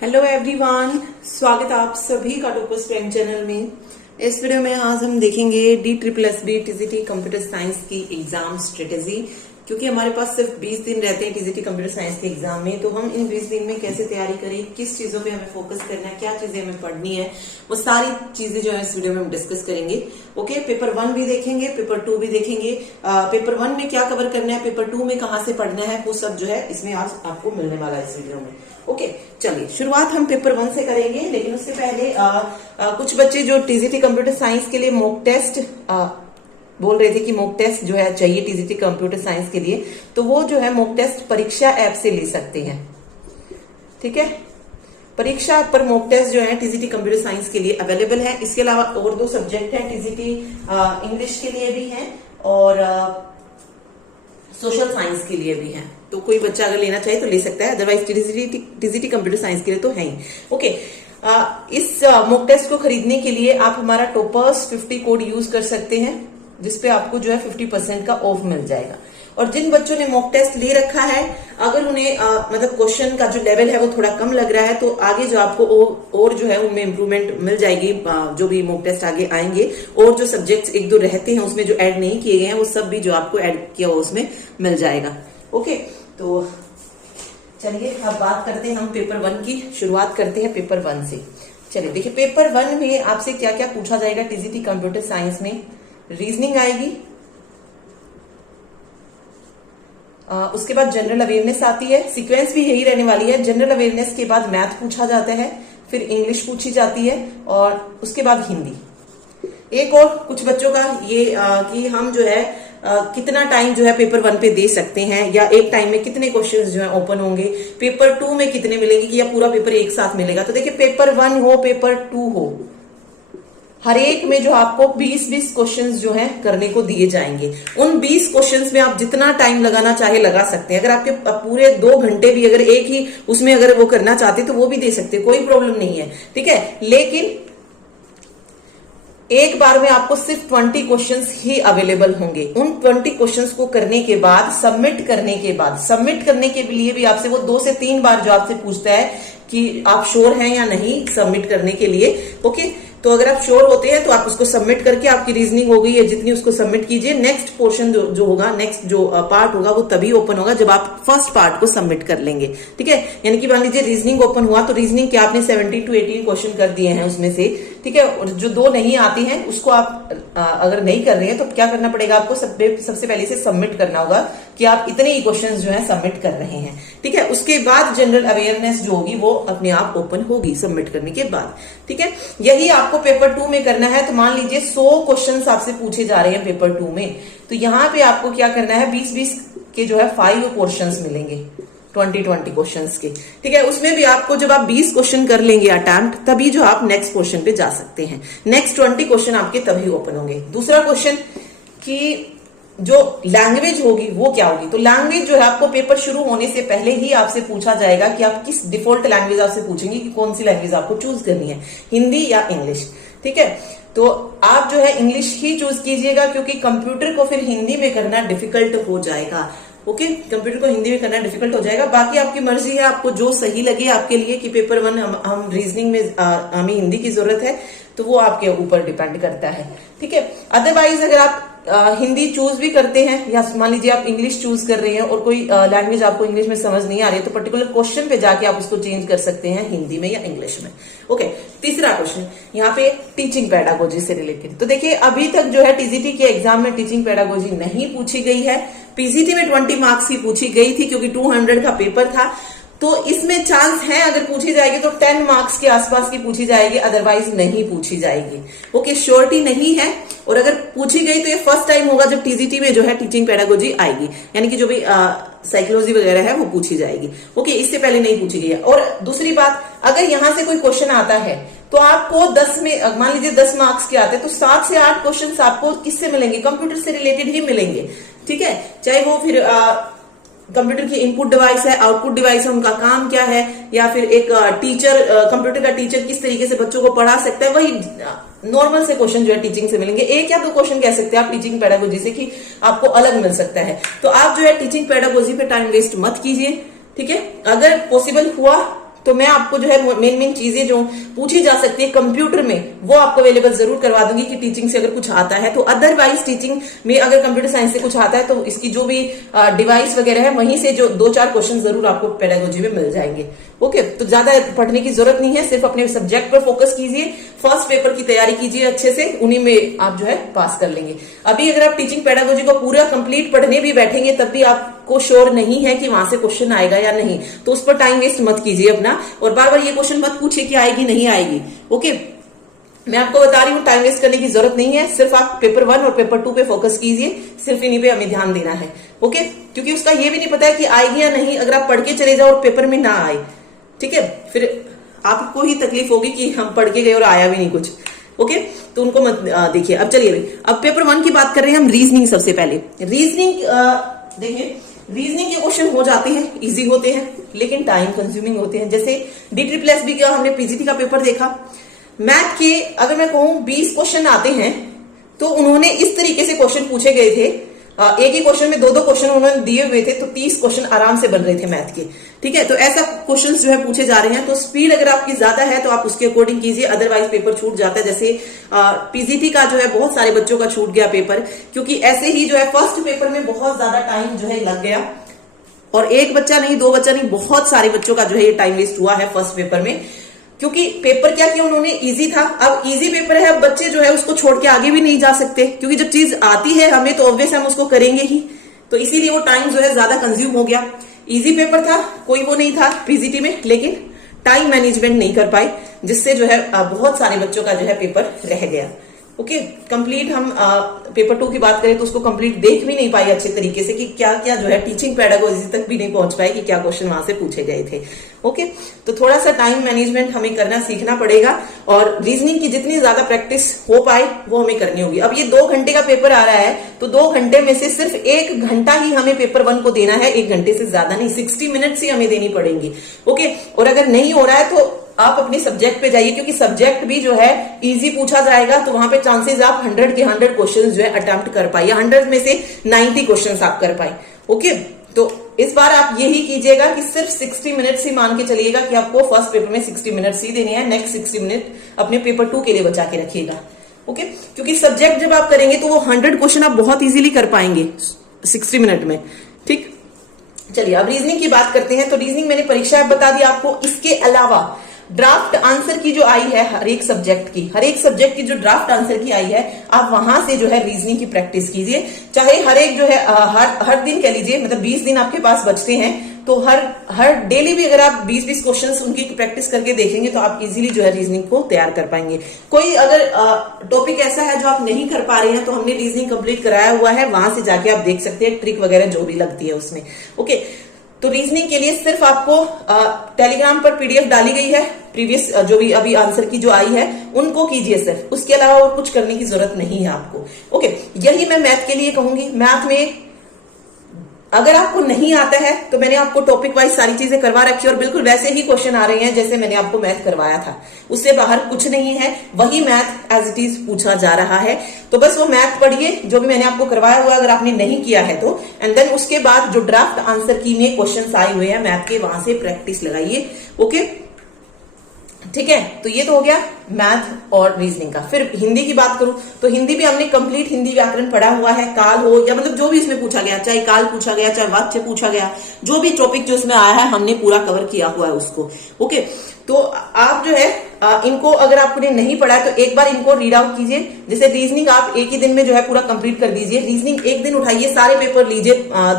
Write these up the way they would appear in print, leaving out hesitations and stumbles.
Hello everyone, स्वागत आप सभी का टॉपर्स प्राइम चैनल में। इस वीडियो में आज हम देखेंगे DSSB टीजीटी कंप्यूटर साइंस की एग्जाम स्ट्रेटेजी। क्योंकि हमारे पास सिर्फ 20 दिन रहते हैं टीजीटी कंप्यूटर साइंस के एग्जाम में, तो हम इन 20 दिन में कैसे तैयारी करें, किस चीजों पे हमें फोकस करना है, क्या चीजें हमें पढ़नी है, वो सारी चीजें जो है इस वीडियो में हम डिस्कस करेंगे। ओके, पेपर 1 भी देखेंगे, पेपर 2 भी देखेंगे। पेपर 1 में क्या कवर करना है, पेपर 2 में कहाँ से पढ़ना है, वो सब जो है इसमें आज आपको मिलने वाला है इस वीडियो में। ओके, चलिए शुरुआत हम पेपर 1 से करेंगे, लेकिन उससे पहले कुछ बच्चे जो टीजीटी कंप्यूटर साइंस के लिए मॉक टेस्ट बोल रहे थे कि मॉक टेस्ट जो है चाहिए टीजीटी कंप्यूटर साइंस के लिए, तो वो जो है मॉक टेस्ट परीक्षा ऐप से ले सकते हैं। ठीक है, परीक्षा पर मॉक टेस्ट जो है टीजीटी कंप्यूटर साइंस के लिए अवेलेबल है। इसके अलावा और 2 सब्जेक्ट हैं टीजीटी इंग्लिश के लिए भी हैं और सोशल साइंस के लिए भी हैं। तो कोई बच्चा अगर लेना चाहे तो ले सकता है, अदरवाइज टीजीटी कंप्यूटर साइंस के लिए तो है ही। ओके, इस मॉक टेस्ट को खरीदने के लिए आप हमारा टॉपर्स 50 कोड यूज कर सकते हैं, जिसपे आपको जो है 50% का ऑफ मिल जाएगा। और जिन बच्चों ने मॉक टेस्ट ले रखा है, अगर उन्हें मतलब क्वेश्चन का जो लेवल है वो थोड़ा कम लग रहा है, तो आगे जो आपको और जो है उनमें इंप्रूवमेंट मिल जाएगी। जो भी मॉक टेस्ट आगे आएंगे और जो सब्जेक्ट्स 1-2 रहते हैं उसमें जो ऐड नहीं किए गए हैं, वो सब भी जो आपको ऐड किया हुआ उसमें मिल जाएगा। ओके, तो चलिए अब बात करते हैं हम पेपर 1 की। शुरुआत करते हैं पेपर 1 से। चलिए देखिए, पेपर 1 में आपसे क्या क्या पूछा जाएगा टीजीटी कंप्यूटर साइंस में। रीजनिंग आएगी, उसके बाद जनरल अवेयरनेस आती है। सीक्वेंस भी यही रहने वाली है। जनरल अवेयरनेस के बाद मैथ पूछा जाता है, फिर इंग्लिश पूछी जाती है और उसके बाद हिंदी। एक और कुछ बच्चों का ये कि हम जो है कितना टाइम जो है पेपर 1 पे दे सकते हैं, या एक टाइम में कितने क्वेश्चंस जो है ओपन होंगे, पेपर 2 में कितने मिलेंगे, कि या पूरा पेपर एक साथ मिलेगा। तो देखिए, पेपर 1 हो पेपर 2 हो, हर एक में जो आपको 20-20 क्वेश्चंस जो है करने को दिए जाएंगे। उन 20 क्वेश्चंस में आप जितना टाइम लगाना चाहे लगा सकते हैं। अगर आपके पूरे 2 घंटे भी अगर एक ही उसमें अगर वो करना चाहते तो वो भी दे सकते, कोई प्रॉब्लम नहीं है। ठीक है, लेकिन एक बार में आपको सिर्फ 20 क्वेश्चंस ही अवेलेबल होंगे। उन 20 क्वेश्चंस को करने के बाद सबमिट करने के लिए भी आपसे वो 2 से 3 बार जो आपसे पूछता है कि आप श्योर हैं या नहीं सबमिट करने के लिए। ओके, तो अगर आप श्योर होते हैं तो आप उसको सबमिट करके, आपकी रीजनिंग हो गई है जितनी, उसको सबमिट कीजिए। नेक्स्ट पोर्शन जो होगा, नेक्स्ट जो पार्ट होगा वो तभी ओपन होगा जब आप फर्स्ट पार्ट को सबमिट कर लेंगे। ठीक है, यानी कि मान लीजिए रीजनिंग ओपन हुआ तो रीजनिंग के आपने 17 to 18 क्वेश्चन कर दिए हैं उसमें से। ठीक है, और जो 2 नहीं आती हैं उसको आप अगर नहीं कर रहे हैं तो क्या करना पड़ेगा आपको, सबसे पहले से सबमिट करना होगा कि आप इतने ही क्वेश्चन जो है सबमिट कर रहे हैं। ठीक है, उसके बाद जनरल अवेयरनेस जो होगी वो अपने आप ओपन होगी सबमिट करने के बाद। ठीक है, यही आपको पेपर 2 में करना है। तो मान लीजिए 100 क्वेश्चंस आपसे पूछे जा रहे हैं पेपर 2 में, तो यहाँ पे आपको क्या करना है, 20-20 के जो है 5 क्वेश्चंस मिलेंगे, 20-20 क्वेश्चंस के। ठीक है, उसमें भी आपको जब आप 20 क्वेश्चन कर लेंगे अटेम्प्ट, तभी जो आप नेक्स्ट क्वेश्चन पे जा सकते हैं। नेक्स्ट 20 क्वेश्चन आपके तभी ओपन होंगे। दूसरा क्वेश्चन कि जो लैंग्वेज होगी वो क्या होगी। तो लैंग्वेज जो है आपको पेपर शुरू होने से पहले ही आपसे पूछा जाएगा कि आप किस डिफॉल्ट लैंग्वेज आपसे पूछेंगे कि कौन सी लैंग्वेज आपको चूज करनी है, हिंदी या इंग्लिश। ठीक है, तो आप जो है इंग्लिश ही चूज कीजिएगा, क्योंकि कंप्यूटर को फिर हिंदी में करना डिफिकल्ट हो जाएगा। ओके, कंप्यूटर को हिंदी में करना डिफिकल्ट हो जाएगा। बाकी आपकी मर्जी है, आपको जो सही लगे आपके लिए कि पेपर 1 हम रीजनिंग में हमें हिंदी की जरूरत है, तो वो आपके ऊपर डिपेंड करता है। ठीक है, अदरवाइज अगर आप हिंदी चूज भी करते हैं, या मान लीजिए आप इंग्लिश चूज कर रहे हैं और कोई लैंग्वेज आपको इंग्लिश में समझ नहीं आ रही है, तो पर्टिकुलर क्वेश्चन पे जाके आप उसको चेंज कर सकते हैं हिंदी में या इंग्लिश में। ओके, तीसरा क्वेश्चन यहाँ पे टीचिंग पेडागोजी से रिलेटेड। तो देखिए, अभी तक जो है टीजीटी के एग्जाम में टीचिंग पेडागोजी नहीं पूछी गई है। पीजीटी में 20 मार्क्स की पूछी गई थी, क्योंकि 200 का पेपर था। तो इसमें चांस है अगर पूछी जाएगी तो 10 मार्क्स के आसपास की पूछी जाएगी, अदरवाइज नहीं पूछी जाएगी। ओके, श्योरिटी नहीं है। और अगर पूछी गई तो ये फर्स्ट टाइम होगा जब टीजीटी में जो है टीचिंग पेडागोजी आएगी, यानी कि जो भी साइकोलॉजी वगैरह है वो पूछी जाएगी। ओके, इससे पहले नहीं पूछी गई है। और दूसरी बात, अगर यहां से कोई क्वेश्चन आता है तो आपको 10 में, मान लीजिए 10 मार्क्स के आते हैं, तो 7 से 8 क्वेश्चन आपको किससे मिलेंगे, कंप्यूटर से रिलेटेड ही मिलेंगे। ठीक है, चाहे वो फिर कंप्यूटर की इनपुट डिवाइस है, आउटपुट डिवाइस है, उनका काम क्या है, या फिर एक टीचर, कंप्यूटर का टीचर किस तरीके से बच्चों को पढ़ा सकता है, वही नॉर्मल से क्वेश्चन जो है टीचिंग से मिलेंगे। 1 या 2 क्वेश्चन कह सकते हैं आप टीचिंग पेडागोजी से कि आपको अलग मिल सकता है। तो आप जो है टीचिंग पेडागोजी पे टाइम वेस्ट मत कीजिए। ठीक है, अगर पॉसिबल हुआ तो मैं आपको जो है मेन चीजें जो पूछी जा सकती है कंप्यूटर में वो आपको अवेलेबल जरूर करवा दूंगी कि टीचिंग से अगर कुछ आता है तो। अदरवाइज टीचिंग में अगर कंप्यूटर साइंस से कुछ आता है तो इसकी जो भी डिवाइस वगैरह है वहीं से जो 2-4 क्वेश्चन जरूर आपको पेडागोजी में मिल जाएंगे। ओके, तो ज्यादा पढ़ने की जरूरत नहीं है, सिर्फ अपने सब्जेक्ट पर फोकस कीजिए, फर्स्ट पेपर की तैयारी कीजिए अच्छे से, उन्हीं में आप जो है पास कर लेंगे। अभी अगर आप टीचिंग पेडागोजी को पूरा कंप्लीट पढ़ने भी बैठेंगे तब भी आपको श्योर नहीं है कि वहां से क्वेश्चन आएगा या नहीं, तो उस पर टाइम वेस्ट मत कीजिए अपना, और बार बार ये क्वेश्चन मत पूछिए कि आएगी नहीं आएगी। ओके, मैं आपको बता रही हूँ टाइम वेस्ट करने की जरूरत नहीं है, सिर्फ आप पेपर 1 और पेपर 2 पे फोकस कीजिए, सिर्फ इन्हीं पे हमें ध्यान देना है। ओके, क्योंकि उसका ये भी नहीं पता है कि आएगी या नहीं, अगर आप पढ़ के चले जाओ और पेपर में ना आए, ठीक है, फिर आपको ही तकलीफ होगी कि हम पढ़ के गए और आया भी नहीं कुछ। ओके, तो उनको मत देखिए। अब चलिए भाई, अब पेपर 1 की बात कर रहे हैं हम, रीजनिंग। सबसे पहले रीजनिंग देखिए, रीजनिंग के क्वेश्चन हो जाते हैं, इजी होते हैं, लेकिन टाइम कंज्यूमिंग होते हैं। जैसे DSSB का हमने पीजीटी का पेपर देखा, मैथ के अगर मैं कहूं 20 क्वेश्चन आते हैं तो उन्होंने इस तरीके से क्वेश्चन पूछे गए थे, एक ही क्वेश्चन में 2-2 क्वेश्चन उन्होंने दिए हुए थे, तो 30 क्वेश्चन आराम से बन रहे थे मैथ के। ठीक है, तो ऐसा क्वेश्चन जो है पूछे जा रहे हैं, तो स्पीड अगर आपकी ज्यादा है तो आप उसके अकॉर्डिंग कीजिए, अदरवाइज पेपर छूट जाता है। जैसे पीजीटी का जो है बहुत सारे बच्चों का छूट गया पेपर, क्योंकि ऐसे ही जो है फर्स्ट पेपर में बहुत ज्यादा टाइम जो है लग गया, और एक बच्चा नहीं, 2 बच्चा नहीं, बहुत सारे बच्चों का जो है ये टाइम वेस्ट हुआ है फर्स्ट पेपर में। क्योंकि पेपर क्या किया उन्होंने, इजी था। अब इजी पेपर है, अब बच्चे जो है उसको छोड़ के आगे भी नहीं जा सकते, क्योंकि जब चीज आती है हमें तो ऑब्वियस हम उसको करेंगे ही, तो इसीलिए वो टाइम जो है ज्यादा कंज्यूम हो गया। इजी पेपर था, कोई वो नहीं था पीजीटी में, लेकिन टाइम मैनेजमेंट नहीं कर पाए, जिससे जो है बहुत सारे बच्चों का जो है पेपर रह गया। ओके, कंप्लीट हम पेपर 2 की बात करें तो उसको कंप्लीट देख भी नहीं पाए अच्छे तरीके से कि क्या क्या जो है टीचिंग पेडागोजी तक भी नहीं पहुंच पाए कि क्या क्वेश्चन वहां से पूछे गए थे। ओके, तो थोड़ा सा टाइम मैनेजमेंट हमें करना सीखना पड़ेगा, और रीजनिंग की जितनी ज्यादा प्रैक्टिस हो पाए वो हमें करनी होगी। अब ये 2 घंटे का पेपर आ रहा है, तो 2 घंटे में से सिर्फ 1 घंटा ही हमें पेपर 1 को देना है, 1 घंटे से ज्यादा नहीं, 60 मिनट्स ही हमें देनी पड़ेंगी। ओके, और अगर नहीं हो रहा है तो आप अपने सब्जेक्ट पे जाइए, क्योंकि सब्जेक्ट भी जो है इजी पूछा जाएगा, तो वहां पे चांसेस आप 100 के 100 क्वेश्चन जो है अटेम्प्ट कर पाए, या 100 में से 90 क्वेश्चन आप कर पाए। ओके, तो इस बार आप यही कीजिएगा कि सिर्फ 60 मिनट्स ही मान के चलिएगा कि आपको फर्स्ट पेपर में 60 मिनट्स ही देने हैं, नेक्स्ट 60 मिनट अपने पेपर 2 के लिए बचा के रखिएगा। ओके, क्योंकि सब्जेक्ट जब आप करेंगे तो वो 100 क्वेश्चन आप बहुत इजीली कर पाएंगे 60 मिनट में। ठीक, चलिए अब रीजनिंग की बात करते हैं। तो रीजनिंग मैंने परीक्षा बता दी आपको, इसके अलावा ड्राफ्ट आंसर की जो आई है हर एक सब्जेक्ट की जो ड्राफ्ट आंसर की आई है, आप वहां से जो है रीजनिंग की प्रैक्टिस कीजिए। चाहे हर एक जो है हर दिन कह लीजिए, मतलब 20 दिन आपके पास बचते हैं, तो हर डेली भी अगर आप 20-20 क्वेश्चंस उनकी प्रैक्टिस करके देखेंगे तो आप इजीली जो है रीजनिंग को तैयार कर पाएंगे। कोई अगर टॉपिक ऐसा है जो आप नहीं कर पा रहे हैं तो हमने रीजनिंग कंप्लीट कराया हुआ है, वहां से जाके आप देख सकते हैं, ट्रिक वगैरह जो भी लगती है उसमें। ओके, तो रीजनिंग के लिए सिर्फ आपको टेलीग्राम पर पीडीएफ डाली गई है, प्रीवियस जो भी अभी आंसर की जो आई है उनको कीजिए सिर्फ, उसके अलावा और कुछ करने की जरूरत नहीं है आपको। ओके, यही मैं मैथ के लिए कहूंगी। मैथ में अगर आपको नहीं आता है तो मैंने आपको टॉपिक वाइज सारी चीजें करवा रखी है, और बिल्कुल वैसे ही क्वेश्चन आ रहे हैं जैसे मैंने आपको मैथ करवाया था, उससे बाहर कुछ नहीं है, वही मैथ एज इट इज पूछा जा रहा है। तो बस वो मैथ पढ़िए जो भी मैंने आपको करवाया हुआ, अगर आपने नहीं किया है तो, एंड देन उसके बाद जो ड्राफ्ट आंसर की में क्वेश्चन आए हुए हैं मैथ के, वहां से प्रैक्टिस लगाइए। ओके, ठीक है, तो ये तो हो गया मैथ और रीजनिंग का। फिर हिंदी की बात करूं तो हिंदी भी हमने कंप्लीट हिंदी व्याकरण पढ़ा हुआ है, काल हो या मतलब जो भी इसमें पूछा गया, चाहे काल पूछा गया, चाहे वाक्य पूछा गया, जो भी टॉपिक जो इसमें आया है हमने पूरा कवर किया हुआ है उसको। ओके, तो आप जो है इनको अगर आपने नहीं पढ़ा है तो एक बार इनको रीड आउट कीजिए। जैसे रीजनिंग आप एक ही दिन में जो है पूरा कंप्लीट कर दीजिए, रीजनिंग एक दिन उठाइए, सारे पेपर लीजिए,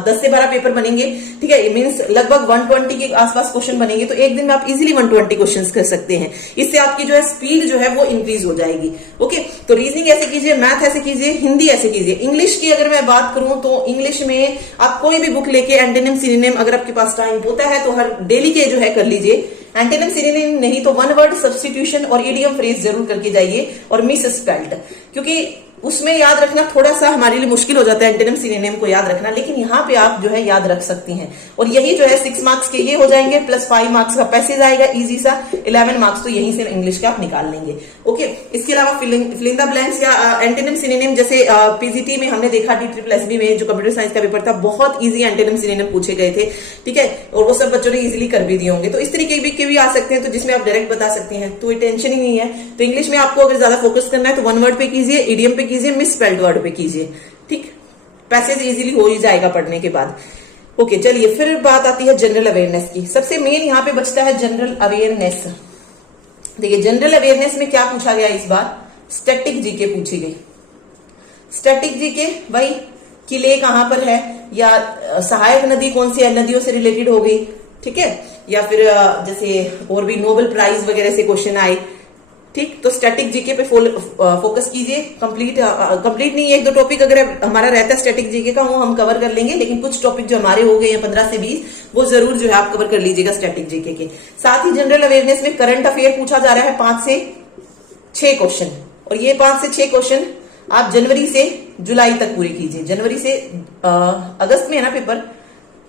10 से 12 पेपर बनेंगे, ठीक है, मींस लगभग 120 के आसपास क्वेश्चन बनेंगे, तो एक दिन में आप इजीली 120 क्वेश्चन कर सकते हैं। इससे आपकी जो है स्पीड जो है वो इंक्रीज हो जाएगी। ओके, तो रीजनिंग ऐसे कीजिए, मैथ ऐसे कीजिए, हिंदी ऐसे कीजिए। इंग्लिश की अगर मैं बात करूं तो इंग्लिश में आप कोई भी बुक लेके एंटोनिम सिनोनिम अगर आपके पास टाइम होता है तो हर डेली के जो है कर लीजिए। एंटोनिम सिनोनिम नहीं तो 1 वर्ड सब्स्टिट्यूशन और इडियम फ्रेज जरूर करके जाइए, और मिस स्पेल्ड, क्योंकि उसमें याद रखना थोड़ा सा हमारे लिए मुश्किल हो जाता है, एंटोनिम सिनोनिम को याद रखना, लेकिन यहाँ पे आप जो है याद रख सकती हैं। और यही जो है 6 मार्क्स के ये हो जाएंगे, प्लस 5 मार्क्स का पैसेज आएगा इजी सा, 11 मार्क्स तो यहीं से इंग्लिश का आप निकाल लेंगे। ओके, इसके अलावा फिलिंग द ब्लैंक्स या एंटोनिम सिनोनिम, जैसे पीजीटी में हमने देखा DSSB में जो कंप्यूटर साइंस का पेपर था, बहुत ईजी एंटोनिम सिनोनिम पूछे गए थे, ठीक है, और वो सब बच्चों ने इजिली कर भी दिए होंगे। तो इस तरीके के भी आ सकते हैं, तो जिसमें आप डायरेक्ट बता सकती हैं, तो टेंशन ही नहीं है। तो इंग्लिश में आपको अगर ज्यादा फोकस करना है तो 1 वर्ड पे कीजिए, इडियम पे कीजिए, मिस स्पेल्ड वर्ड पे कीजिए, ठीक, पैसेज इजीली हो ही जाएगा पढ़ने के बाद। ओके, चलिए फिर बात आती है जनरल अवेयरनेस की। सबसे मेन यहाँ पे बचता है जनरल अवेयरनेस। देखिए जनरल अवेयरनेस में क्या पूछा गया इस बार, स्टैटिक जीके पूछी गई। स्टैटिक जीके वही कि लेक कहां पर है, या सहायक नदी कौन सी है, नदियों से रिलेटेड हो गई, ठीक है, या फिर जैसे और भी नोबेल प्राइज वगैरह से क्वेश्चन आए, ठीक। तो स्टैटिक जीके पे फोकस कीजिए। कंप्लीट नहीं, 1-2 टॉपिक अगर हमारा रहता है स्टैटिक जीके का, वो हम कवर कर लेंगे, लेकिन कुछ टॉपिक जो हमारे हो गए हैं 15 से 20, वो जरूर जो है आप कवर कर लीजिएगा स्टैटिक जीके के साथ ही। जनरल अवेयरनेस में करंट अफेयर पूछा जा रहा है 5 से 6 क्वेश्चन, और ये 5 से 6 क्वेश्चन आप जनवरी से जुलाई तक पूरे कीजिए। जनवरी से अगस्त में है ना पेपर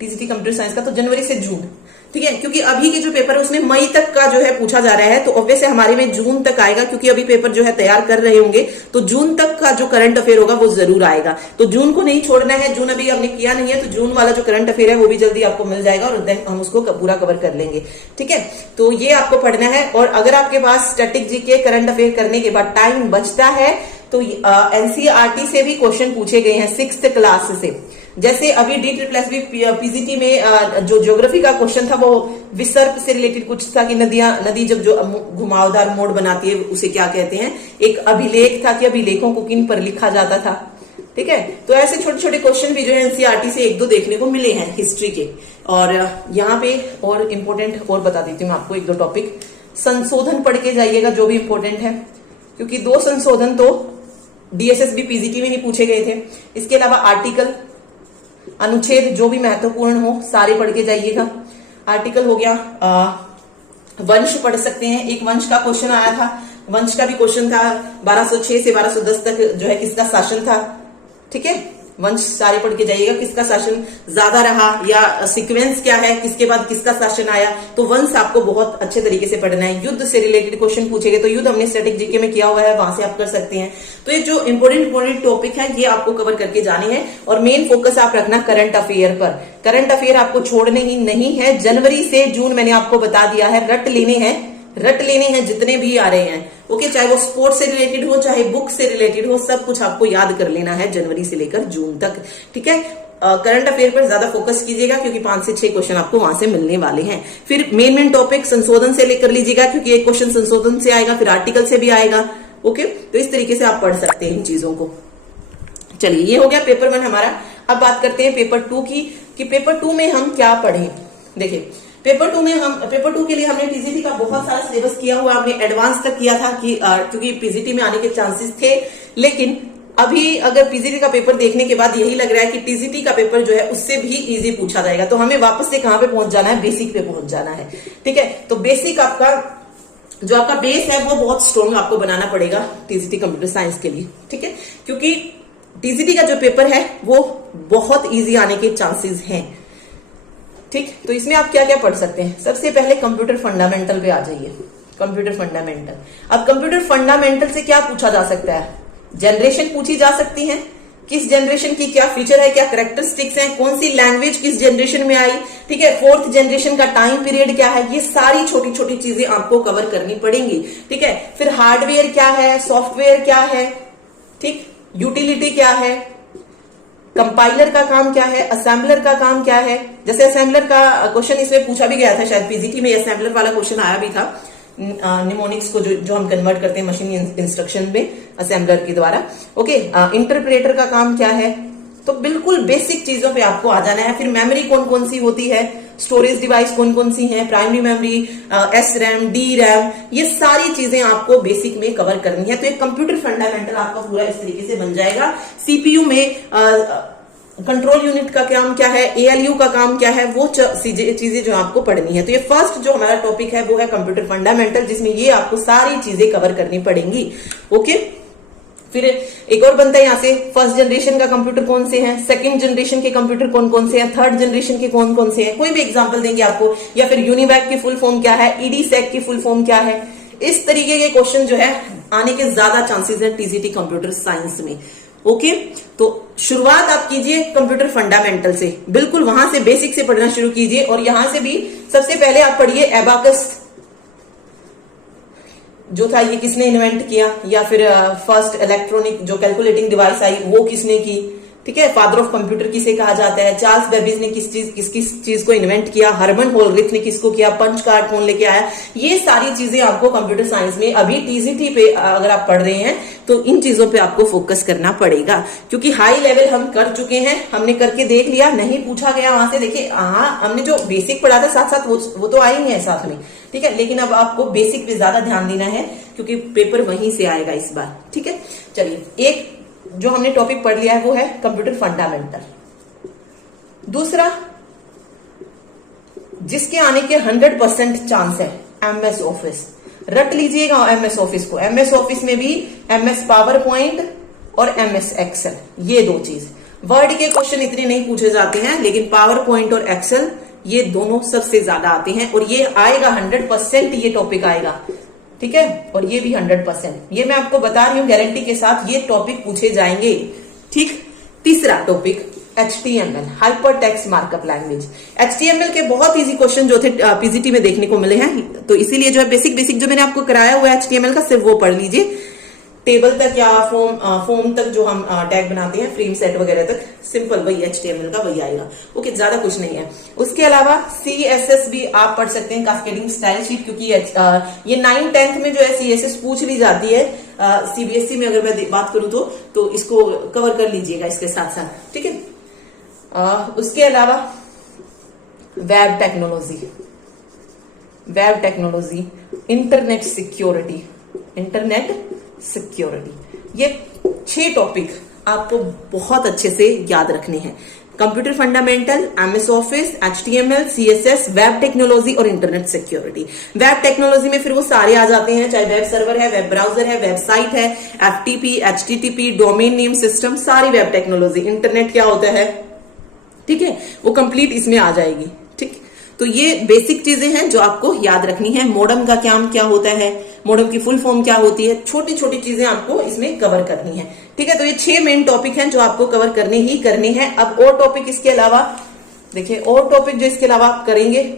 टीजीटी कंप्यूटर साइंस का, तो जनवरी से जून, ठीक है, क्योंकि अभी के जो पेपर है उसमें मई तक का जो है पूछा जा रहा है, तो ऑब्वियस है हमारे में जून तक आएगा, क्योंकि अभी पेपर जो है तैयार कर रहे होंगे, तो जून तक का जो करंट अफेयर होगा वो जरूर आएगा। तो जून को नहीं छोड़ना है, जून अभी हमने किया नहीं है, तो जून वाला जो करंट अफेयर है वो भी जल्दी आपको मिल जाएगा, और देन हम उसको पूरा कवर कर लेंगे, ठीक है। तो ये आपको पढ़ना है, और अगर आपके पास स्टैटिक जीके करंट अफेयर करने के बाद टाइम बचता है, तो एनसीईआरटी से भी क्वेश्चन पूछे गए हैं 6th क्लास से। जैसे अभी DSSB पीजीटी में जो ज्योग्राफी का क्वेश्चन था वो विसर्प से रिलेटेड कुछ था कि नदी जब जो घुमावदार मोड़ बनाती है उसे क्या कहते हैं। एक अभिलेख था कि अभिलेखों को किन पर लिखा जाता था, ठीक है। तो ऐसे छोटे छोटे क्वेश्चन भी जो है एनसीईआरटी से 1-2 देखने को मिले हैं हिस्ट्री के। और यहाँ पे और इम्पोर्टेंट और बता देती हूँ आपको 1-2 टॉपिक। संशोधन पढ़ के जाइएगा जो भी इम्पोर्टेंट है, क्योंकि 2 संशोधन तो DSSB पीजीटी में ही पूछे गए थे। इसके अलावा आर्टिकल, अनुच्छेद जो भी महत्वपूर्ण हो सारे पढ़ के जाइएगा। आर्टिकल हो गया, वंश पढ़ सकते हैं, एक वंश का क्वेश्चन आया था, वंश का भी क्वेश्चन था 1206 से 1210 तक जो है किसका शासन था, ठीक है। वंश सारे पढ़ के जाइएगा, किसका शासन ज्यादा रहा या सीक्वेंस क्या है, किसके बाद किसका शासन आया, तो वंश आपको बहुत अच्छे तरीके से पढ़ना है। युद्ध से रिलेटेड क्वेश्चन पूछेंगे, तो युद्ध हमने स्टैटिक जीके में किया हुआ है, वहां से आप कर सकते हैं। तो ये जो इंपोर्टेंट टॉपिक है ये आपको कवर करके जाने हैं, और मेन फोकस आप रखना करंट अफेयर पर। करंट अफेयर आपको छोड़ने ही नहीं है। जनवरी से जून मैंने आपको बता दिया है, रट लेने हैं जितने भी आ रहे हैं, ओके, चाहे वो स्पोर्ट्स से रिलेटेड हो, चाहे बुक से रिलेटेड हो, सब कुछ आपको याद कर लेना है जनवरी से लेकर जून तक, ठीक है। करंट अफेयर पर ज्यादा फोकस कीजिएगा, क्योंकि 5 से 6 क्वेश्चन आपको वहां से मिलने वाले हैं। फिर मेन टॉपिक संशोधन से लेकर लीजिएगा, क्योंकि एक क्वेश्चन संशोधन से आएगा, फिर आर्टिकल से भी आएगा, ओके। तो इस तरीके से आप पढ़ सकते हैं इन चीजों को। चलिए, ये हो गया पेपर 1 हमारा। अब बात करते हैं पेपर 2 की, कि पेपर 2 में हम क्या पढ़ें। देखिए पेपर 2 के लिए हमने टीजीटी का बहुत सारा सिलेबस किया हुआ, हमने एडवांस तक किया था कि क्योंकि पीजीटी में आने के चांसेस थे, लेकिन अभी अगर पीजीटी का पेपर देखने के बाद यही लग रहा है कि टीजीटी का पेपर जो है उससे भी इजी पूछा जाएगा। तो हमें वापस से कहां पे पहुंच जाना है, बेसिक पे पहुंच जाना है, ठीक है। तो बेसिक आपका जो आपका बेस है वो बहुत स्ट्रॉन्ग आपको बनाना पड़ेगा टीजीटी कंप्यूटर साइंस के लिए, ठीक है, क्योंकि टीजीटी का जो पेपर है वो बहुत ईजी आने के चांसेस हैं, ठीक। तो इसमें आप क्या क्या पढ़ सकते हैं। सबसे पहले कंप्यूटर फंडामेंटल पे आ जाइए। कंप्यूटर फंडामेंटल, अब कंप्यूटर फंडामेंटल से क्या पूछा जा सकता है, जनरेशन पूछी जा सकती है, किस जनरेशन की क्या फीचर है, क्या कैरेक्टरिस्टिक्स हैं, कौन सी लैंग्वेज किस जनरेशन में आई, ठीक है, 4th जनरेशन का टाइम पीरियड क्या है, ये सारी छोटी छोटी चीजें आपको कवर करनी पड़ेंगी, ठीक है। फिर हार्डवेयर क्या है, सॉफ्टवेयर क्या है, ठीक, यूटिलिटी क्या है, कंपाइलर का काम क्या है, असेंबलर का काम क्या है। जैसे असेंबलर का क्वेश्चन इसमें पूछा भी गया था, शायद पीजीटी में असेंबलर वाला क्वेश्चन आया भी था, निमोनिक्स को जो हम कन्वर्ट करते हैं मशीन इंस्ट्रक्शन में असेंबलर के द्वारा, ओके। इंटरप्रेटर का काम क्या है, तो बिल्कुल बेसिक चीजों पे आपको आ जाना है। फिर मेमोरी कौन कौन सी होती है, स्टोरेज डिवाइस कौन कौन सी हैं, प्राइमरी मेमोरी, SRAM, DRAM, ये सारी चीजें आपको बेसिक में कवर करनी है। तो एक कंप्यूटर फंडामेंटल आपका पूरा इस तरीके से बन जाएगा। सीपीयू में कंट्रोल यूनिट का काम क्या है, ALU का काम क्या है, वो चीजें जो आपको पढ़नी है। तो ये फर्स्ट जो हमारा टॉपिक है वो है कंप्यूटर फंडामेंटल, जिसमें ये आपको सारी चीजें कवर करनी पड़ेंगी, ओके। फिर एक और बनता है यहाँ से, फर्स्ट जनरेशन का कंप्यूटर कौन से हैं, सेकंड जनरेशन के कंप्यूटर कौन कौन से हैं, थर्ड जनरेशन के कौन कौन से हैं, कोई भी एग्जांपल देंगे आपको, या फिर यूनिवैक की फुल फॉर्म क्या है, ईडीसेक की फुल फॉर्म क्या है। इस तरीके के क्वेश्चन जो है आने के ज्यादा चांसेस है टीजीटी कंप्यूटर साइंस में। ओके, तो शुरुआत आप कीजिए कंप्यूटर फंडामेंटल से, बिल्कुल वहां से बेसिक से पढ़ना शुरू कीजिए। और यहां से भी सबसे पहले आप पढ़िए एबाकस जो था, ये किसने इन्वेंट किया, या फिर फर्स्ट इलेक्ट्रॉनिक जो कैलकुलेटिंग डिवाइस आई वो किसने की, ठीक है। फादर ऑफ कंप्यूटर किसे कहा जाता है, चार्ल्स बेबेज ने किस चीज को इन्वेंट किया, हर्मन होलरिथ ने किसको किया, पंच कार्ड कौन लेके आया। ये सारी चीजें आपको कंप्यूटर साइंस में अभी टीजीटी पे अगर आप पढ़ रहे हैं तो इन चीजों पे आपको फोकस करना पड़ेगा, क्योंकि हाई लेवल हम कर चुके हैं, हमने करके देख लिया, नहीं पूछा गया वहां से। देखिए हमने जो बेसिक पढ़ा था साथ साथ वो तो आए ही है साथ में, ठीक है, लेकिन अब आपको बेसिक पे ज्यादा ध्यान देना है क्योंकि पेपर वहीं से आएगा इस बार, ठीक है। चलिए, एक जो हमने टॉपिक पढ़ लिया है वो है कंप्यूटर फंडामेंटल। दूसरा जिसके आने के 100% चांस है एमएस ऑफिस। रट लीजिएगा एमएस ऑफिस को। एमएस ऑफिस में भी एमएस पावर पॉइंट और एमएस एक्सेल, ये दो चीज। वर्ड के क्वेश्चन इतने नहीं पूछे जाते हैं, लेकिन पावर पॉइंट और एक्सेल ये दोनों सबसे ज्यादा आते हैं, और ये आएगा 100%, ये टॉपिक आएगा, ठीक है। और ये भी 100%, ये मैं आपको बता रही हूं गारंटी के साथ, ये टॉपिक पूछे जाएंगे, ठीक। तीसरा topic HTML, hyper text markup language. HTML के बहुत इजी क्वेश्चन जो थे पीजीटी में देखने को मिले हैं, तो इसीलिए जो है बेसिक जो मैंने आपको कराया हुआ है HTML का, सिर्फ वो पढ़ लीजिए। टेबल तक या फॉर्म तक जो हम टैग बनाते हैं, फ्रेम सेट वगैरह तक, सिंपल वही HTML का वही आएगा। ओके, ज्यादा कुछ नहीं है। उसके अलावा CSS भी आप पढ़ सकते हैं, कास्केडिंग स्टाइल शीट, क्योंकि ये 9th-10th में जो है CSS पूछ ली जाती है। CBSE में अगर मैं बात करूं तो इसको कवर कर लीजिएगा इसके साथ साथ, ठीक है। उसके अलावा वेब टेक्नोलॉजी, इंटरनेट सिक्योरिटी, ये 6 टॉपिक आपको बहुत अच्छे से याद रखने हैं। Computer fundamental, MS office, HTML, CSS, web technology और इंटरनेट सिक्योरिटी। वेब टेक्नोलॉजी में फिर वो सारे आ जाते हैं, चाहे वेब सर्वर है, वेब ब्राउजर है, वेबसाइट है, FTP, HTTP, domain name system, सारी वेब टेक्नोलॉजी। इंटरनेट क्या होता है, ठीक है, वो कंप्लीट इसमें आ जाएगी, ठीक। तो ये बेसिक चीजें हैं जो आपको याद रखनी है। मॉडम का क्या होता है, मॉडम की फुल फॉर्म क्या होती है, छोटी छोटी चीजें आपको इसमें कवर करनी है, ठीक है। तो ये 6 मेन टॉपिक हैं जो आपको कवर करने हैं। अब और टॉपिक इसके अलावा देखिए, और टॉपिक जो इसके अलावा आप करेंगे,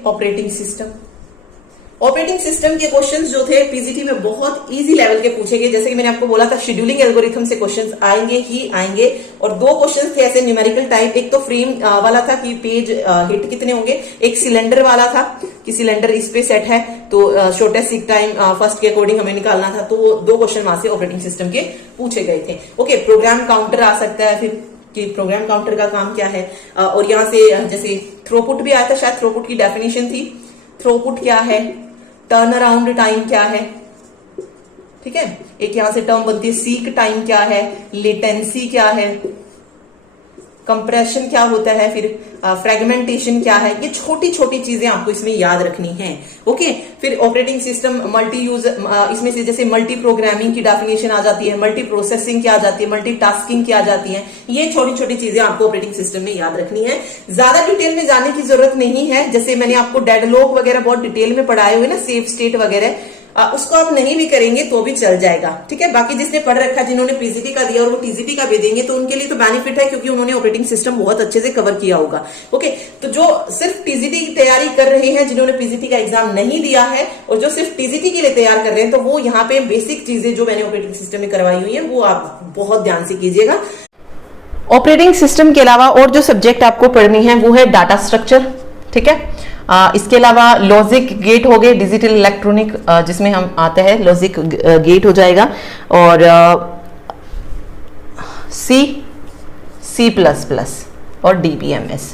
ऑपरेटिंग सिस्टम के क्वेश्चंस जो थे पीजीटी में बहुत इजी लेवल के पूछे गए। जैसे कि मैंने आपको बोला था, शेड्यूलिंग एल्गोरिथम से क्वेश्चंस आएंगे ही आएंगे, और 2 क्वेश्चंस थे ऐसे न्यूमेरिकल टाइप। एक तो फ्रेम वाला था कि पेज हिट कितने होंगे, एक सिलेंडर वाला था कि सिलेंडर इस पे सेट है तो शॉर्टेस्ट सीक टाइम फर्स्ट के अकॉर्डिंग हमें निकालना था। तो 2 क्वेश्चन वहां से ऑपरेटिंग सिस्टम के पूछे गए थे। ओके, प्रोग्राम काउंटर आ सकता है फिर कि प्रोग्राम काउंटर का काम क्या है, और यहाँ से जैसे थ्रोपुट भी आया था, शायद थ्रोपुट की डेफिनेशन थी, थ्रोपुट क्या है, टर्न अराउंड टाइम क्या है, ठीक है। एक यहां से टर्म बनती है सीक टाइम क्या है, लेटेंसी क्या है, कंप्रेशन क्या होता है, फिर फ्रेगमेंटेशन क्या है। ये छोटी छोटी चीजें आपको इसमें याद रखनी है, ओके। फिर ऑपरेटिंग सिस्टम मल्टी यूज, इसमें से जैसे मल्टी प्रोग्रामिंग की डेफिनेशन आ जाती है, मल्टी प्रोसेसिंग की आ जाती है, मल्टी टास्किंग की आ जाती है। ये छोटी छोटी चीजें आपको ऑपरेटिंग सिस्टम में याद रखनी है। ज्यादा डिटेल में जाने की जरूरत नहीं है। जैसे मैंने आपको डेडलॉक वगैरह बहुत डिटेल में पढ़ाए हुए ना, सेफ स्टेट वगैरह, उसको आप नहीं भी करेंगे तो भी चल जाएगा, ठीक है। बाकी जिसने पढ़ रखा है, जिन्होंने पीजीटी का दिया और वो टीजीटी का भी देंगे, तो उनके लिए तो बेनिफिट है, क्योंकि उन्होंने ऑपरेटिंग सिस्टम बहुत अच्छे से कवर किया होगा, ओके। तो जो सिर्फ टीजीटी की तैयारी कर रहे हैं, जिन्होंने पीजीटी का एग्जाम नहीं दिया है और जो सिर्फ टीजीटी के लिए तैयार कर रहे हैं, तो वो यहाँ पे बेसिक चीजें जो मैंने ऑपरेटिंग सिस्टम में करवाई हुई है वो आप बहुत ध्यान से कीजिएगा। ऑपरेटिंग सिस्टम के अलावा और जो सब्जेक्ट आपको पढ़नी है वो है डाटा स्ट्रक्चर, ठीक है। इसके अलावा लॉजिक गेट हो गए, डिजिटल इलेक्ट्रॉनिक जिसमें हम आते हैं, लॉजिक गेट हो जाएगा, और C++ और DBMS,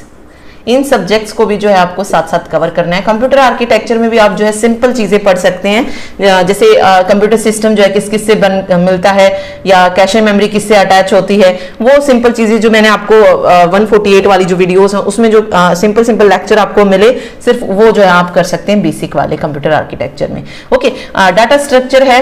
इन सब्जेक्ट्स को भी जो है आपको साथ साथ कवर करना है। कंप्यूटर आर्किटेक्चर में भी आप जो है सिंपल चीजें पढ़ सकते हैं, जैसे कंप्यूटर सिस्टम जो है किस किस से मिलता है, या कैशे मेमोरी किससे अटैच होती है, वो सिंपल चीजें जो मैंने आपको 148 वाली जो वीडियोस हैं उसमें जो सिंपल लेक्चर आपको मिले, सिर्फ वो जो है आप कर सकते हैं बेसिक वाले कंप्यूटर आर्किटेक्चर में, ओके। डाटा स्ट्रक्चर है,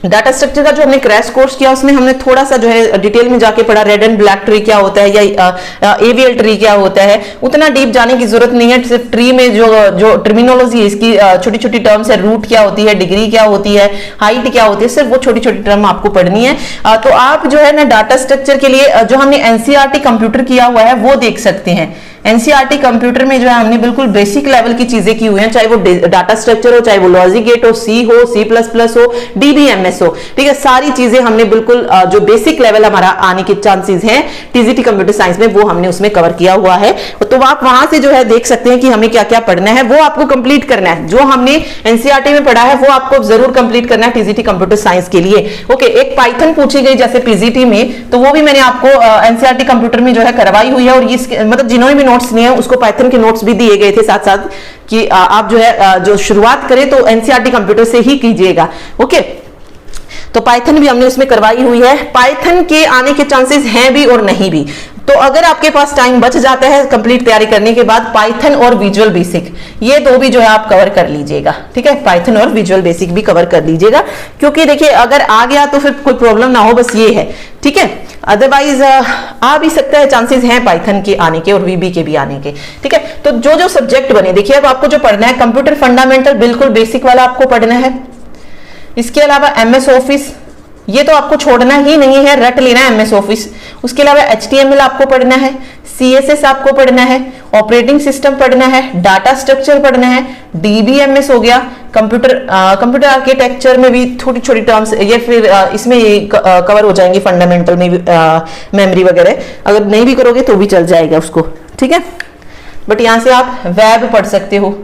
डाटा स्ट्रक्चर का जो हमने क्रैश कोर्स किया उसमें हमने थोड़ा सा जो है डिटेल में जाके पढ़ा, रेड एंड ब्लैक ट्री क्या होता है या एवीएल ट्री क्या होता है, उतना डीप जाने की जरूरत नहीं है। सिर्फ ट्री में जो टर्मिनोलॉजी है इसकी छोटी छोटी टर्म्स है, रूट क्या होती है, डिग्री क्या होती है, हाइट क्या होती है, सिर्फ वो छोटी छोटी टर्म आपको पढ़नी है। तो आप जो है ना डाटा स्ट्रक्चर के लिए जो हमने एनसीईआरटी कंप्यूटर किया हुआ है वो देख सकते हैं। एनसीईआरटी कंप्यूटर में जो है हमने बिल्कुल बेसिक लेवल की चीजें की हुई हैं, चाहे वो डाटा स्ट्रक्चर हो, चाहे वो लॉजिक गेट हो, सी हो, C++ हो, DBMS हो, ठीक है, सारी चीजें हमने बिल्कुल जो बेसिक लेवल हमारा आने के चांसेस हैं टीजीटी कंप्यूटर साइंस में वो हमने उसमें कवर किया हुआ है। तो आप वहां से जो है देख सकते हैं कि हमें क्या क्या पढ़ना है, वो आपको कंप्लीट करना है। जो हमने एनसीईआरटी में पढ़ा है वो आपको जरूर कंप्लीट करना है टीजीटी कंप्यूटर साइंस के लिए। ओके, एक पाइथन पूछी गई जैसे पीजीटी में, तो वो भी मैंने आपको एनसीईआरटी कंप्यूटर में जो है करवाई हुई है, और मतलब जिन्होंने भी नोट्स लिए हैं उसको पाइथन के नोट्स भी दिए गए थे साथ साथ कि आप जो है जो शुरुआत करें तो एनसीईआरटी कंप्यूटर से ही कीजिएगा। ओके, तो पाइथन भी हमने उसमें करवाई हुई है। पाइथन के आने के चांसेस हैं भी और नहीं भी, तो अगर आपके पास टाइम बच जाता है कंप्लीट तैयारी करने के बाद, पाइथन और विजुअल बेसिक ये दो भी जो है आप कवर कर लीजिएगा। ठीक है, पाइथन और विजुअल बेसिक भी कवर कर लीजिएगा, क्योंकि देखिए अगर आ गया तो फिर कोई प्रॉब्लम ना हो, बस ये है। ठीक है, अदरवाइज आ भी सकता है, चांसेस हैं पाइथन के आने के और वीबी के भी आने के। ठीक है, तो जो जो सब्जेक्ट बने, देखिए अब आपको जो पढ़ना है कंप्यूटर फंडामेंटल बिल्कुल बेसिक वाला आपको पढ़ना है। इसके अलावा एमएस ऑफिस ये तो आपको छोड़ना ही नहीं है, रट लेना है एमएस ऑफिस। उसके अलावा HTML आपको पढ़ना है, CSS आपको पढ़ना है, ऑपरेटिंग सिस्टम पढ़ना है, डाटा स्ट्रक्चर पढ़ना है, DBMS हो गया, कंप्यूटर आर्किटेक्चर में भी छोटी छोटी टर्म्स ये फिर इसमें ये कवर हो जाएंगे फंडामेंटल में भी, मेमोरी वगैरह अगर नहीं भी करोगे तो भी चल जाएगा उसको। ठीक है, बट यहां से आप वेब पढ़ सकते हो,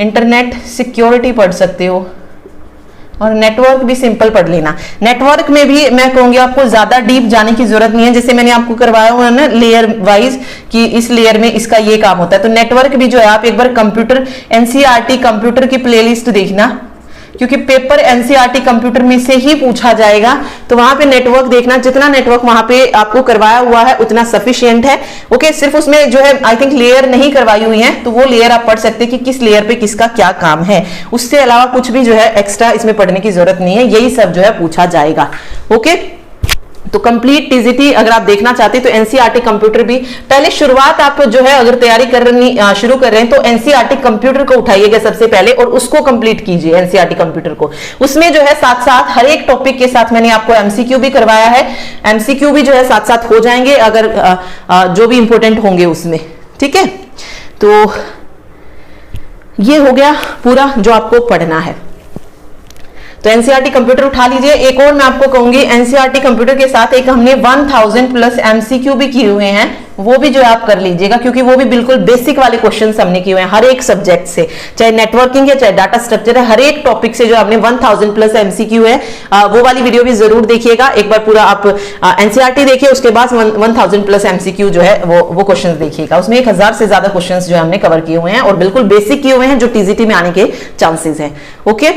इंटरनेट सिक्योरिटी पढ़ सकते हो, और नेटवर्क भी सिंपल पढ़ लेना। नेटवर्क में भी मैं कहूंगी आपको ज्यादा डीप जाने की जरूरत नहीं है, जैसे मैंने आपको करवाया हुआ है ना लेयर वाइज कि इस लेयर में इसका ये काम होता है। तो नेटवर्क भी जो है आप एक बार कंप्यूटर एनसीईआरटी कंप्यूटर की प्लेलिस्ट देखना, क्योंकि पेपर एनसीईआरटी कंप्यूटर में से ही पूछा जाएगा, तो वहां पे नेटवर्क देखना, जितना नेटवर्क वहां पे आपको करवाया हुआ है उतना सफिशिएंट है। ओके, सिर्फ उसमें जो है आई थिंक लेयर नहीं करवाई हुई है, तो वो लेयर आप पढ़ सकते हैं कि किस लेयर पे किसका क्या काम है। उससे अलावा कुछ भी जो है एक्स्ट्रा इसमें पढ़ने की जरूरत नहीं है, यही सब जो है पूछा जाएगा। ओके, तो कंप्लीट टीजीटी अगर आप देखना चाहते हैं तो एनसीईआरटी कंप्यूटर भी पहले शुरुआत आप जो है अगर तैयारी करनी शुरू कर रहे हैं तो एनसीईआरटी कंप्यूटर को उठाइएगा सबसे पहले और उसको कंप्लीट कीजिए एनसीईआरटी कंप्यूटर को। उसमें जो है साथ साथ हर एक टॉपिक के साथ मैंने आपको एमसीक्यू भी करवाया है, एमसीक्यू भी जो है साथ साथ हो जाएंगे अगर जो भी इंपॉर्टेंट होंगे उसमें। ठीक है, तो ये हो गया पूरा जो आपको पढ़ना है। तो एनसीईआरटी कंप्यूटर उठा लीजिए। एक और मैं आपको कहूंगी, एनसीईआरटी कंप्यूटर के साथ एक हमने 1000 प्लस एमसीक्यू भी किए हुए हैं, वो भी जो है आप कर लीजिएगा, क्योंकि वो भी बिल्कुल बेसिक वाले क्वेश्चंस हमने किए हुए हैं हर एक सब्जेक्ट से, चाहे नेटवर्किंग है चाहे डाटा स्ट्रक्चर है, हर एक टॉपिक से जो आपने 1000 प्लस एमसीक्यू है। वो वाली वीडियो भी जरूर देखिएगा एक बार, पूरा आप एनसीईआरटी देखिए, उसके बाद 1000 प्लस एमसीक्यू जो है वो क्वेश्चन देखिएगा। उसमें 1000 से ज्यादा क्वेश्चन जो हमने कवर किए हुए हैं और बिल्कुल बेसिक किए हुए हैं जो टीजीटी में आने के चांसेस हैं। ओके,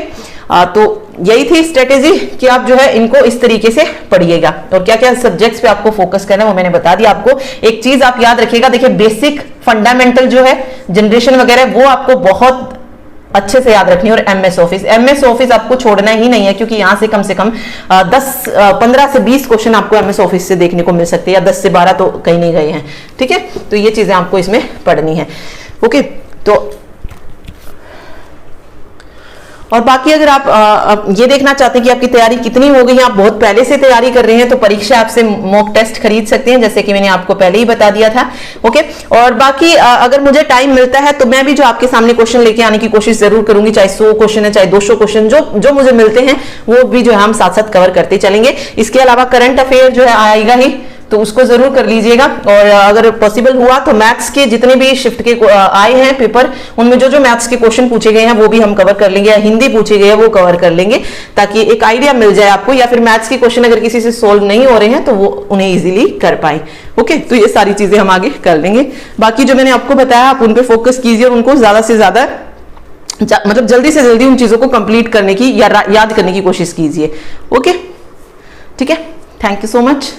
तो यही थी स्ट्रेटेजी कि आप जो है इनको इस तरीके से पढ़िएगा, और क्या क्या सब्जेक्ट्स पे आपको फोकस करना है वो मैंने बता दिया आपको। एक चीज आप याद रखिएगा, देखिए बेसिक फंडामेंटल जो है जनरेशन वगैरह वो आपको बहुत अच्छे से याद रखनी है, और एमएस ऑफिस आपको छोड़ना ही नहीं है, क्योंकि यहां से कम 15 से 20 क्वेश्चन आपको एमएस ऑफिस से देखने को मिल सकते हैं, या 10 से 12 तो कहीं नहीं गए हैं। ठीक है, तो ये चीजें आपको इसमें पढ़नी है। ओके, तो और बाकी अगर आप ये देखना चाहते हैं कि आपकी तैयारी कितनी हो गई है, आप बहुत पहले से तैयारी कर रहे हैं, तो परीक्षा आपसे मॉक टेस्ट खरीद सकते हैं, जैसे कि मैंने आपको पहले ही बता दिया था। ओके, और बाकी अगर मुझे टाइम मिलता है तो मैं भी जो आपके सामने क्वेश्चन लेके आने की कोशिश जरूर करूंगी, चाहे 100 क्वेश्चन है चाहे 200 क्वेश्चन जो मुझे मिलते हैं वो भी जो है हम साथ साथ कवर करते चलेंगे। इसके अलावा करंट अफेयर जो है आएगा ही, तो उसको जरूर कर लीजिएगा, और अगर पॉसिबल हुआ तो मैथ्स के जितने भी शिफ्ट के आए हैं पेपर, उनमें जो जो मैथ्स के क्वेश्चन पूछे गए हैं वो भी हम कवर कर लेंगे, या हिंदी पूछे गए हैं वो कवर कर लेंगे, ताकि एक आइडिया मिल जाए आपको, या फिर मैथ्स के क्वेश्चन अगर किसी से सोल्व नहीं हो रहे हैं तो वो उन्हें इजीली कर पाए। ओके, तो ये सारी चीजें हम आगे कर लेंगे। बाकी जो मैंने आपको बताया आप उन पर फोकस कीजिए, और उनको ज्यादा से ज्यादा मतलब जल्दी से जल्दी उन चीजों को कंप्लीट करने की या याद करने की कोशिश कीजिए। ओके, ठीक है, थैंक यू सो मच।